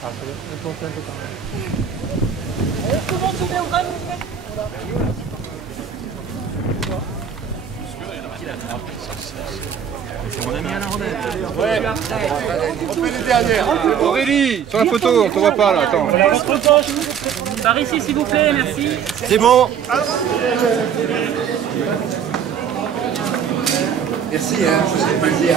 C'est mon ami Alain Rodet. Ouais. On fait les dernières. Aurélie, sur la photo, on te voit pas là, attends. Par ici s'il vous plaît, merci. C'est bon. Merci, hein, je vous ai plaisir.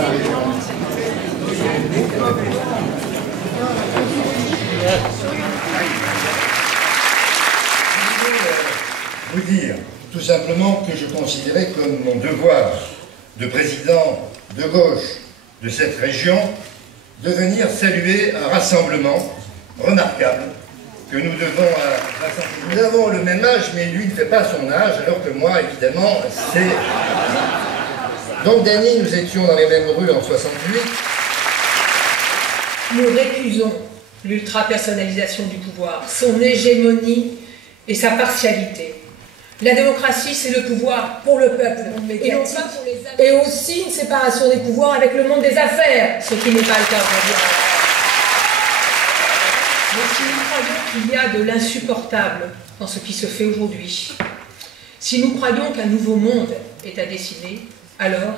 Vous dire tout simplement que je considérais comme mon devoir de président de gauche de cette région de venir saluer un rassemblement remarquable que nous devons à rassembler. Nous avons le même âge, mais lui ne fait pas son âge, alors que moi, évidemment, c'est... Donc, Dany, nous étions dans les mêmes rues en 68. Nous récusons l'ultra-personnalisation du pouvoir, son hégémonie et sa partialité. La démocratie, c'est le pouvoir pour le peuple, et non pas pour les affaires. Et aussi une séparation des pouvoirs avec le monde des affaires, ce qui n'est pas le cas aujourd'hui. Mais si nous croyons qu'il y a de l'insupportable dans ce qui se fait aujourd'hui, si nous croyons qu'un nouveau monde est à dessiner, alors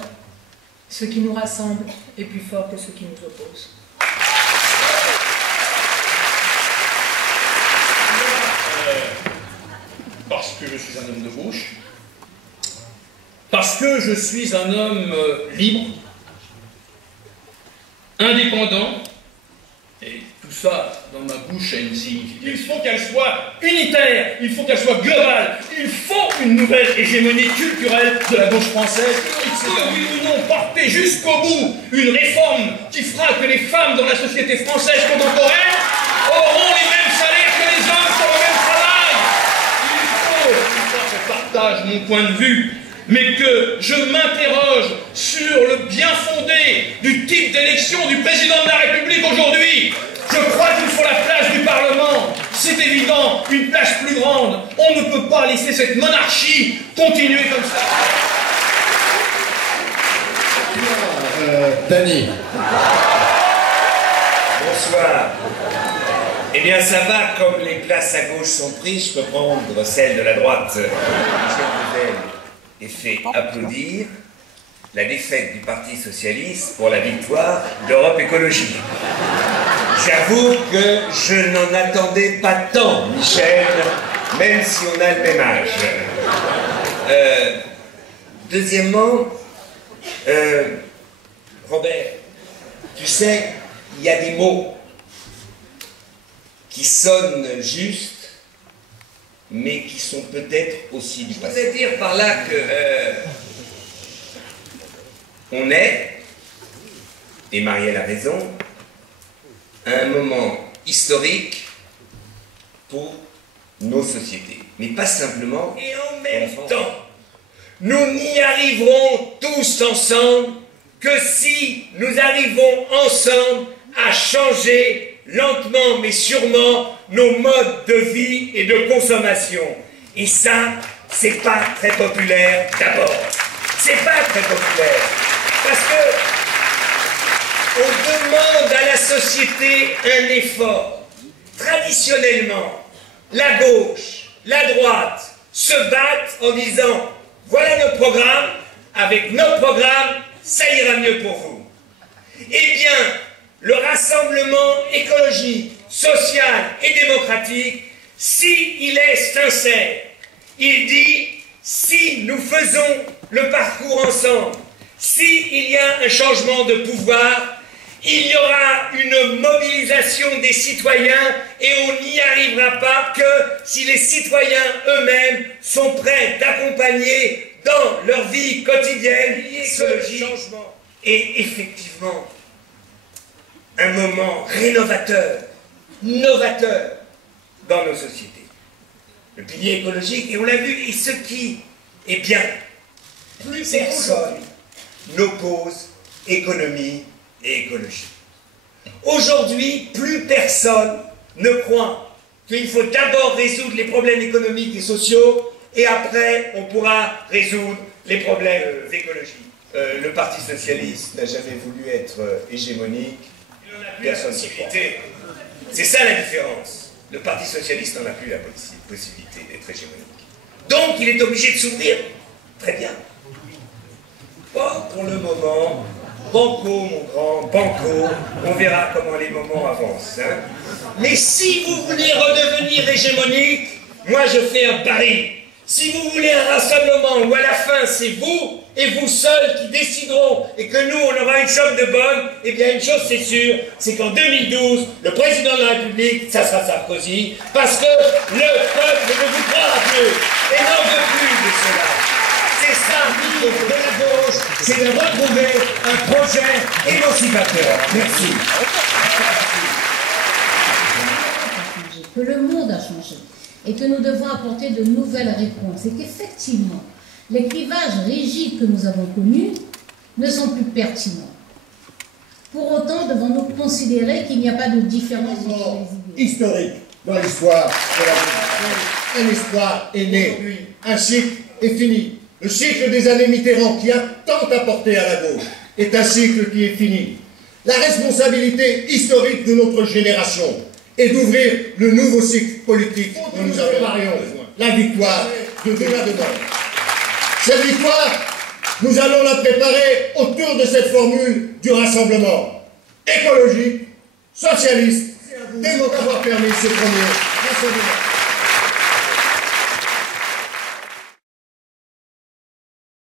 ce qui nous rassemble est plus fort que ce qui nous oppose. Parce que je suis un homme de gauche, parce que je suis un homme libre, indépendant, et tout ça dans ma bouche a une signification. Il faut qu'elle soit unitaire, il faut qu'elle soit globale, il faut une nouvelle hégémonie culturelle de la gauche française. Il faut, oui ou non, porter jusqu'au bout une réforme qui fera que les femmes dans la société française contemporaine auront les mêmes salaires que les hommes pour le même travail. Je partage mon point de vue, mais que je m'interroge sur le bien fondé du type d'élection du président de la République aujourd'hui. Je crois qu'il faut la place du Parlement. C'est évident, une place plus grande. On ne peut pas laisser cette monarchie continuer comme ça. Dany. Bonsoir. Eh bien, ça va, comme les places à gauche sont prises, je peux prendre celle de la droite. Michel Bouzel est fait applaudir la défaite du Parti Socialiste pour la victoire d'Europe Écologie. J'avoue que je n'en attendais pas tant, Michel, même si on a le même âge. Deuxièmement, Robert, tu sais, il y a des mots qui sonnent justes, mais qui sont peut-être aussi du passé. Je voudrais dire par là que on est, et Marielle a raison, à un moment historique pour nos sociétés. Mais pas simplement, et en même temps, nous n'y arriverons tous ensemble que si nous arrivons ensemble à changer lentement mais sûrement nos modes de vie et de consommation. Et ça, c'est pas très populaire d'abord. C'est pas très populaire. Parce que on demande à la société un effort. Traditionnellement, la gauche, la droite se battent en disant voilà notre programme, avec notre programme, ça ira mieux pour vous. Eh bien, le rassemblement écologique, social et démocratique, s'il est sincère, il dit si nous faisons le parcours ensemble, s'il y a un changement de pouvoir, il y aura une mobilisation des citoyens et on n'y arrivera pas que si les citoyens eux-mêmes sont prêts d'accompagner dans leur vie quotidienne ce changement. Et effectivement, un moment rénovateur, novateur dans nos sociétés. Le pilier écologique, et on l'a vu, et ce qui est bien, plus personne n'oppose économie et écologie. Aujourd'hui, plus personne ne croit qu'il faut d'abord résoudre les problèmes économiques et sociaux, et après, on pourra résoudre les problèmes écologiques. Le Parti Socialiste n'a jamais voulu être hégémonique. Personne ne croit. C'est ça la différence. Le Parti socialiste n'en a plus la possibilité d'être hégémonique. Donc il est obligé de s'ouvrir. Très bien. Bon, pour le moment, banco mon grand, banco, on verra comment les moments avancent. Hein. Mais si vous voulez redevenir hégémonique, moi je fais un pari. Si vous voulez un rassemblement où à la fin c'est vous et vous seuls qui décideront et que nous on aura une somme de bonnes, eh bien une chose c'est sûr, c'est qu'en 2012, le président de la République, ça sera Sarkozy, parce que le peuple ne vous croira plus et n'en veut plus de cela. C'est ça l'idée de la gauche, c'est de retrouver un projet émancipateur. Merci. Que le monde a changé et que nous devons apporter de nouvelles réponses et qu'effectivement, les clivages rigides que nous avons connus ne sont plus pertinents. Pour autant, devons-nous considérer qu'il n'y a pas de différence entre les idées. Historique dans l'histoire de la démocratie. Un espoir est né, un cycle est fini. Le cycle des années Mitterrand qui a tant apporté à la gauche est un cycle qui est fini. La responsabilité historique de notre génération est d'ouvrir le nouveau cycle politique dont nous préparions la victoire de demain. Cette victoire, nous allons la préparer autour de cette formule du rassemblement écologique, socialiste, démocrate, avoir permis ce premier rassemblement.